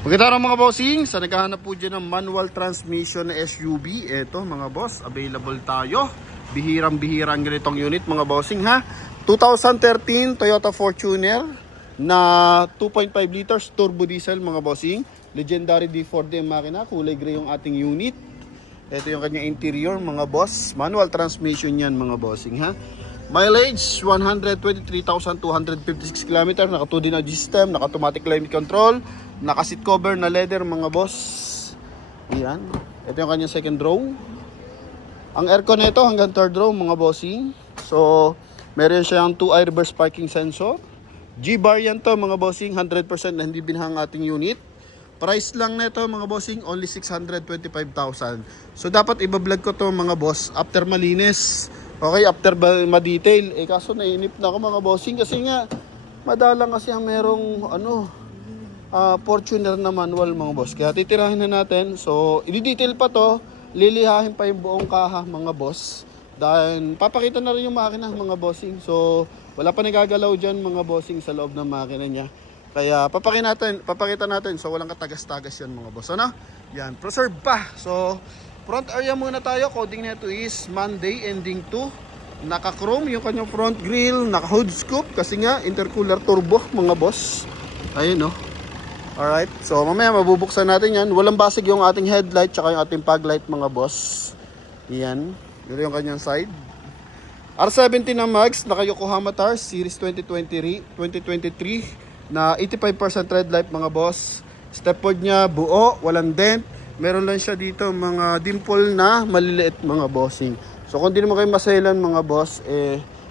Magandang araw mga bossing, sa naghahanap po dyan ng manual transmission na SUV, eto mga boss, available tayo. Bihirang-bihirang ganitong unit mga bossing ha. 2013 Toyota Fortuner na 2.5 liters turbo diesel mga bossing. Legendary D4D ang makina, kulay gray yung ating unit. Ito yung kanyang interior mga boss, manual transmission yan mga bossing ha. Mileage 123,256 km, naka 2D na system, naka automatic climate control, naka seat cover na leather mga boss. Yan. Ito yung kanyang second row. Ang aircon nito hanggang third row mga bossing. So, meron siyang 2 eye reverse parking sensor. G-bar yan to mga bossing, 100% na hindi binahang ating unit. Price lang nito mga bossing, only 625,000. So, dapat ibablog ko to mga boss after malinis. Okay, after ma-detail. Kaso nainip na ako mga bossing kasi nga madalang kasi ang merong Fortuner na manual mga boss. Kaya titirahin na natin. So, i-detail pa to. Lilihahin pa yung buong kaha mga boss. Dahil papakita na rin yung makina mga bossing. So, wala pa nagagalaw dyan mga bossing sa loob ng makina niya. Kaya papakita natin. So, walang katagas-tagas yan mga boss. Ano? Yan, preserve pa. So, front area muna tayo. Coding nito is Monday ending 2. Naka-chrome yung kanyang front grille. Naka-hood scoop kasi nga intercooler turbo mga boss. Ayun no. Alright, so mamaya mabubuksan natin yan. Walang basig yung ating headlight tsaka yung ating fog light mga boss. Yan, yun yung kanyang side. R70 na mags, naka Yokohama Tars Series 2023 na 85% red light mga boss. Stepboard niya buo, walang dent. Meron lang siya dito mga dimple na maliliit mga bossing. So kung di naman kayo maselan mga boss,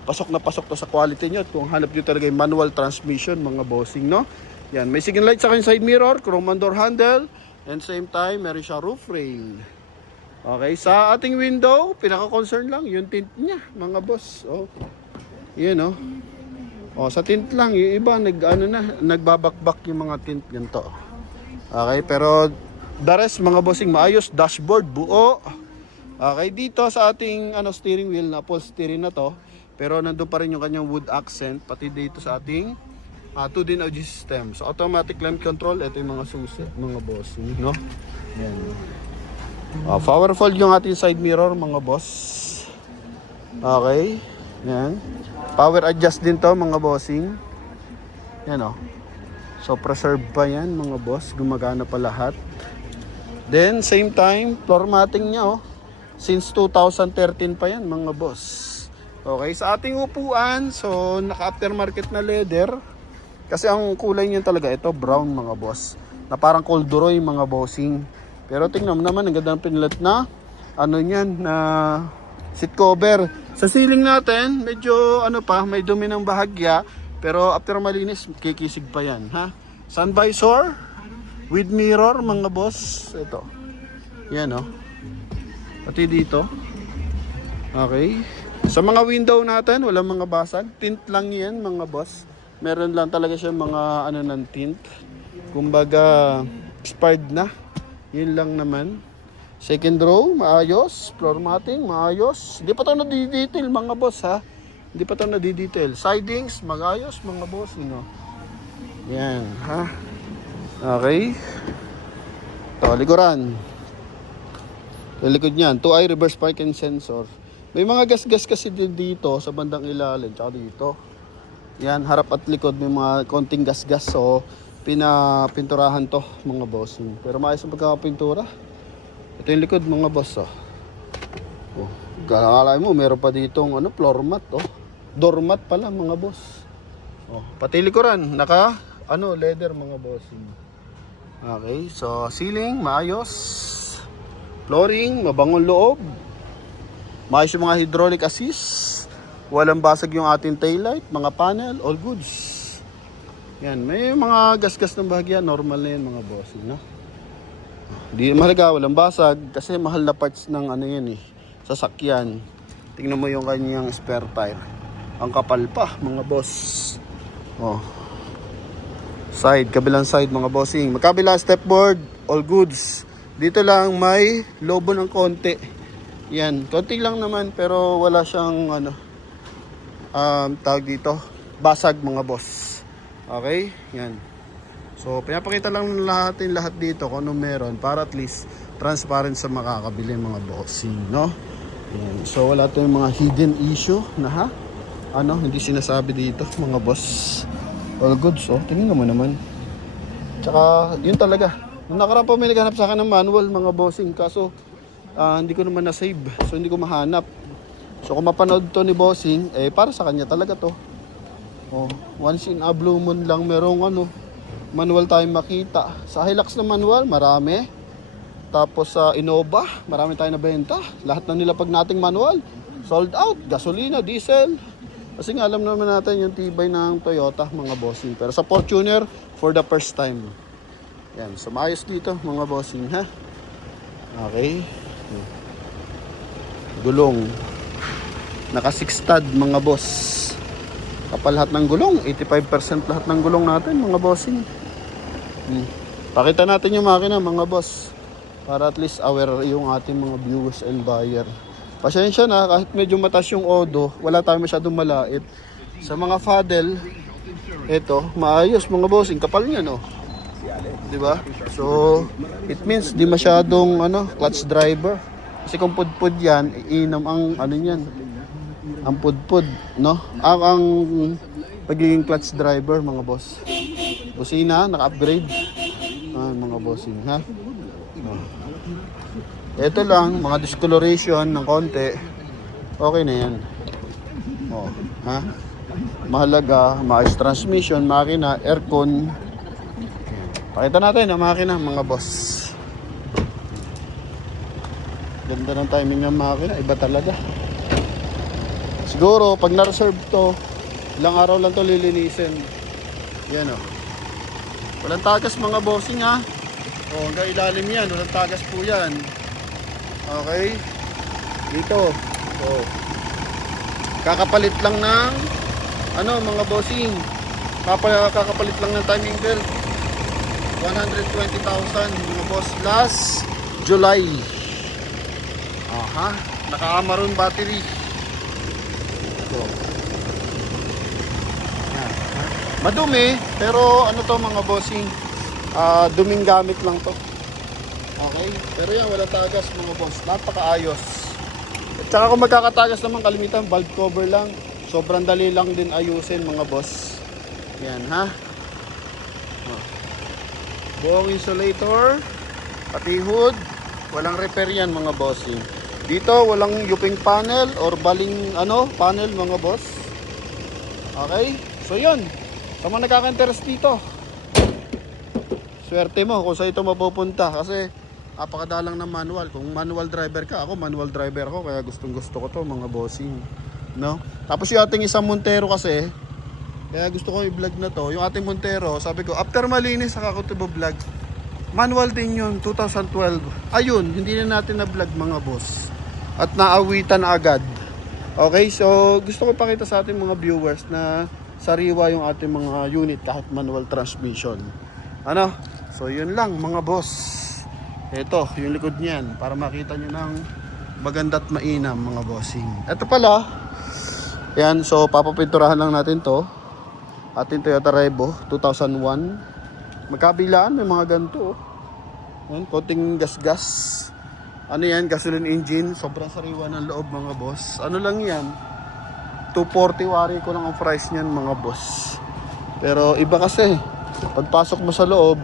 pasok na pasok to sa quality nyo. At kung hanap nyo talaga yung manual transmission mga bossing, no? Yan, may signal light sa kanyang side mirror, chrome door handle, and same time, meron siya roof rail. Okay, sa ating window, pinaka-concern lang, yung tint niya, mga boss. Oh, yun, oh. Oh, sa tint lang, yung iba, nagbabakbak yung mga tint ganito. Okay, pero the rest, mga bossing, maayos, dashboard, buo. Okay, dito sa ating steering wheel, na upholstery na to, pero nandun pa rin yung kanyang wood accent, pati dito sa ating 2D audio system. So automatic climate control, ito yung mga susi, mga boss, no? Yan. Powerful yung ating side mirror, mga boss. Okay. Yan. Power adjust din to, mga bossing. Yan oh. So preserve pa yan, mga boss. Gumagana pa lahat. Then same time, floor matting niya oh. Since 2013 pa yan, mga boss. Okay, sa ating upuan, so naka aftermarket na leather. Kasi ang kulay niyan talaga, ito brown mga boss. Na parang corduroy mga bossing. Pero tingnan mo naman, ang ganda ng pinilat na niyan, na seat cover. Sa ceiling natin, medyo may dumi ng bahagya. Pero after malinis, kikisig pa yan. Ha? Sun visor with mirror mga boss. Ito. Yan oh. Pati dito. Okay. Sa mga window natin, walang mga basag. Tint lang yan mga boss. Meron lang talaga siya mga ng tint. Kumbaga expired na. Yun lang naman. Second row, maayos. Floor matting, maayos. Hindi pa ito na-detail mga boss ha. Hindi pa ito na-detail. Sidings, magayos mga boss. Yan ha. Okay. Ito, likuran. Sa likod niyan, 2 eye reverse parking sensor. May mga gas-gas kasi dito sa bandang ilalim. Tsaka dito. Yan, harap at likod may mga konting gas-gas. So, pinapinturahan to mga boss. Pero maayos ang pagkakapintura. Ito yung likod mga boss. Oh, kalakala mo, meron pa ditong floor mat. Oh. Door mat pala mga boss. Oh, pati likuran, naka leather mga boss. Okay, so ceiling, maayos. Flooring, mabangong loob. Maayos yung mga hydraulic assist. Walang basag yung ating taillight, mga panel, all goods. Yan, may mga gas-gas ng bahagya, normal na yan mga boss, no? Di mahalaga, walang basag kasi mahal na parts ng yan sasakyan. Tingnan mo yung kanyang spare tire. Ang kapal pa, mga boss. Oh. Side, kabilang side mga bossing. Magkabilang stepboard, all goods. Dito lang may lobo ng konti. Yan, konti lang naman pero wala siyang tawag dito, basag mga boss. Okay, yan. So, pinapakita lang natin lahat dito kung ano meron para at least transparent sa makakabili mga bossing, no? Yan. So, wala tayong mga hidden issue na hindi sinasabi dito mga boss. All goods, tingnan mo naman. Tsaka, yun talaga. Nung nakaraan pa may naghanap sa akin ng manual mga bossing. Kaso, hindi ko naman na-save. So, hindi ko mahanap. So, kung mapanood to ni bossing, para sa kanya talaga to. Once in a blue moon lang merong manual tayong makita. Sa Hilux na manual, marami. Tapos sa Innova, marami tayong nabenta. Lahat na nila pag nating manual, sold out. Gasolina, diesel. Kasi nga alam naman natin yung tibay ng Toyota mga bossing. Pero sa Fortuner, for the first time. Yan, so maayos dito mga bossing ha. Okay. Gulong. Naka 6 stud mga boss. Kapal lahat ng gulong, 85% lahat ng gulong natin mga bossing. Pakita natin yung makina mga boss. Para at least aware yung ating mga viewers and buyer. Pasensya na, kahit medyo mataas yung odo, wala tayong masyadong malait. Sa mga Fadel, ito, maayos mga bossing, kapal niya no. Diba? So, it means di masyadong clutch driver. Kasi kung pudpud yan, iinam ang niyan. Ang pudpud, no? Ang pagiging clutch driver mga boss. Busina, naka-upgrade. Mga bossing, ha? Ito lang, mga discoloration ng konti. Okay na yan. Mahalaga, maayos transmission, makina, aircon. Pakita natin ang makina, mga boss. Ganda ng timing ng makina, iba talaga. Siguro, pag na-reserve to, ilang araw lang to lilinisin. Yan walang tagas mga bossing ha. Hanggang ilalim yan, walang tagas po yan. Okay. Dito. Kakapalit lang ng mga bossing. Kakapalit lang ng timing belt. 120,000 mga boss last July. Naka-Amaron battery. Madumi, pero to mga bossing, duming gamit lang to. Okay? Pero yan, wala tagas mga boss. Napakaayos. At saka kung magkakatagas naman, kalimitan, valve cover lang. Sobrang dali lang din ayusin mga boss. Yan ha. Buong insulator, pati hood, walang repair yan mga bossing. Dito, walang yuping panel or baling panel mga boss. Okay? So yun. Sa mga nakaka-interest dito, swerte mo kung sa ito mapupunta kasi napakadalang ng manual. Kung manual driver ka, ako manual driver ako kaya gustong gusto ko to mga bossing, no? Tapos yung ating isang Montero kasi, kaya gusto ko i-vlog na to. Yung ating Montero, sabi ko after malinis saka ko vlog. Manual din yun, 2012. Ayun, hindi na natin na vlog mga boss. At naawitan na agad. Okay, so gusto ko pakita sa ating mga viewers na sariwa yung ating mga unit kahit manual transmission. So yun lang mga boss. Ito, yung likod niyan para makita nyo ng maganda at mainam mga bossing. Ito pala, yan, so papapinturahan lang natin to. Ating Toyota Revo 2001. Magkabilaan, may mga ganito. Yan, konting gas-gas. Yan, gasoline engine. Sobrang sariwa ng loob mga boss. Lang yan, 240 wari ko lang ang price niyan mga boss. Pero iba kasi, pagpasok mo sa loob,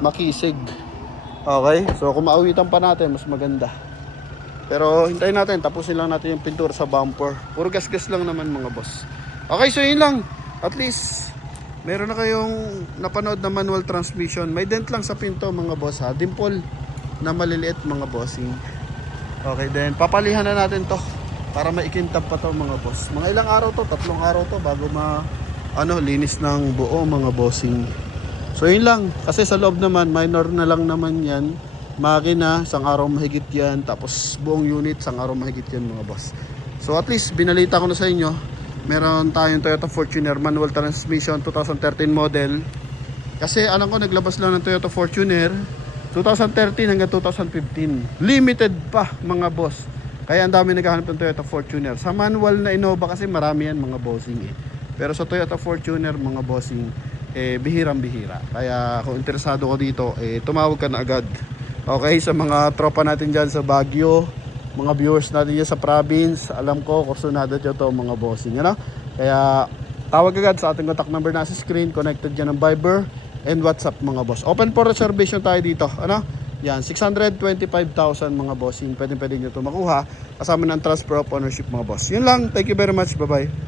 makisig. Okay? So kung maawitan pa natin, mas maganda. Pero hintayin natin, tapusin lang natin yung pintura sa bumper. Puro gas-gas lang naman mga boss. Okay, so yun lang. At least, meron na kayong napanood na manual transmission. May dent lang sa pinto mga boss ha. Dimple na maliliit mga bossing. Okay, then papalihan na natin to para maikintab pa to mga boss. Mga ilang araw to, 3 araw to bago linis ng buo mga bossing. So yun lang, kasi sa loob naman, minor na lang naman yan. Makina, isang araw mahigit yan. Tapos buong unit, isang araw mahigit yan mga boss. So at least, binalita ko na sa inyo, meron tayong Toyota Fortuner manual transmission 2013 model. Kasi alam ko, naglabas lang ng Toyota Fortuner 2013 hanggang 2015. Limited pa mga boss. Kaya ang dami naghahanap ng Toyota Fortuner. Sa manual na Innova kasi marami yan mga bossing Pero sa Toyota Fortuner mga bossing, bihirang-bihira. Kaya kung interesado ko dito, tumawag ka na agad. Okay, sa mga tropa natin dyan sa Baguio, mga viewers natin dyan sa province, alam ko, kursunado nyo to mga bossing. Ano? Kaya tawag agad sa ating contact number na sa screen, connected dyan ng Viber and WhatsApp mga boss. Open for reservation tayo dito. Ano? Yan, 625,000 mga bossing. Pwede nyo ito makuha kasama ng transfer of ownership mga boss. Yun lang. Thank you very much. Bye-bye.